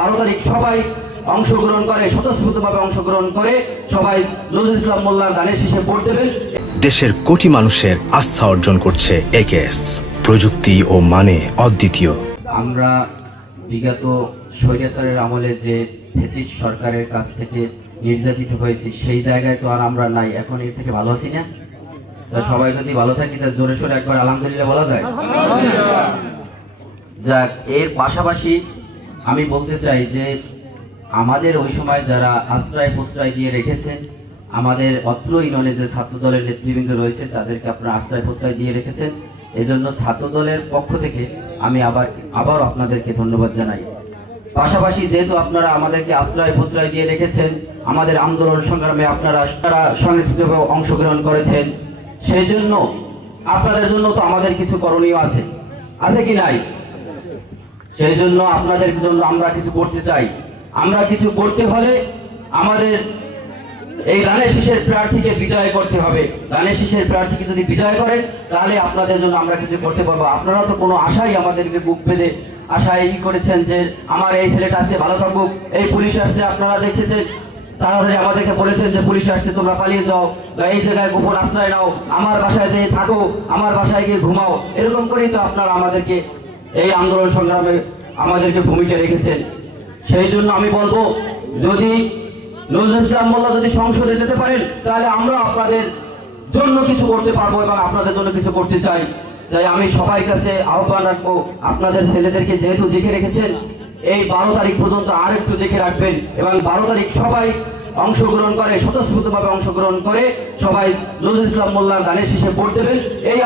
12 তারিখ সবাই অংশগ্রহণ করে, স্বতঃস্ফূর্তভাবে অংশগ্রহণ করে সবাই নজরুল ইসলাম মোল্লার গানের শেষে ভোট দেবেন। দেশের কোটি মানুষের আস্থা অর্জন করছে একেএস, প্রযুক্তি ও মানে অদ্বিতীয়। আমরা বিগত স্বৈরাচারের আমলে যে ফ্যাসিস্ট সরকারের কাছ থেকে নির্যাতিত হয়েছি, সেই জায়গায় তো আর আমরা নাই, এখন এর থেকে ভালো আছি না? তা সবাই যদি ভালো থাকি তা জোরে সোরে একবার আলহামদুলিল্লাহ বলা যায়। যাক, এর পাশাপাশি আমি বলতে চাই যে আমাদের ওই সময় যারা আশ্রয় প্রশ্রয় দিয়ে রেখেছেন, আমাদের অত্র ইউনিয়নে যে ছাত্র দলের নেতৃবৃন্দ রয়েছে তাদেরকে আপনারা আশ্রয় প্রশ্রয় দিয়ে রেখেছেন, এজন্য ছাত্র দলের পক্ষ থেকে আমি আবার আপনাদেরকে ধন্যবাদ জানাই। পাশাপাশি যেহেতু আপনারা আমাদেরকে আশ্রয় প্রশ্রয় দিয়ে রেখেছেন, আমাদের আন্দোলন সংগ্রামে আপনারা সংস্কৃতিভাবে অংশগ্রহণ করেছেন, সেই জন্য আপনাদের জন্য তো আমাদের কিছু করণীয় আছে, আছে কি নাই? সেই জন্য আপনাদের জন্য আমরা কিছু করতে চাই। আমরা কিছু করতে হলে আমাদের এই ধানের শীষের প্রার্থীকে বিজয় করতে হবে। ধানের শীষের প্রার্থীকে যদি বিজয় করেন তাহলে আপনাদের জন্য আমরা কিছু করতে পারবো। আপনারা তো কোনো আশাই আমাদেরকে বুক বেঁধে আশায় করেছেন যে আমার এই ছেলেটা আসতে ভালো থাকুক, এই পুলিশ আসছে, আপনারা দেখেছেন তাড়াতাড়ি আমাদেরকে বলেছেন যে পুলিশ আসছে তোমরা পালিয়ে যাও বা এই জায়গায় গোপন আশ্রয় নাও, আমার বাসায় যেয়ে থাকো, আমার বাসায় গিয়ে ঘুমাও, এরকম করেই তো আপনারা আমাদেরকে এই আন্দোলন সংগ্রামে আমাদেরকে ভূমিকা রেখেছেন। সেই জন্য আমি বলবো, যদি নজরুল ইসলাম মোল্লা যদি সংসদে যেতে পারেন তাহলে আমরা আপনাদের জন্য কিছু করতে পারবো এবং আপনাদের জন্য কিছু করতে চাই। তাই আমি সবাই কাছে আহ্বান রাখবো, আপনাদের ছেলেদেরকে যেহেতু দেখে রেখেছেন, এই 12 তারিখ পর্যন্ত আর একটু দেখে রাখবেন এবং 12 তারিখ সবাই অংশগ্রহণ করে, স্বতঃস্ফূর্তভাবে অংশগ্রহণ করে সবাই নজরুল ইসলাম মোল্লার গানের শেষে ভোট দেবেন। এই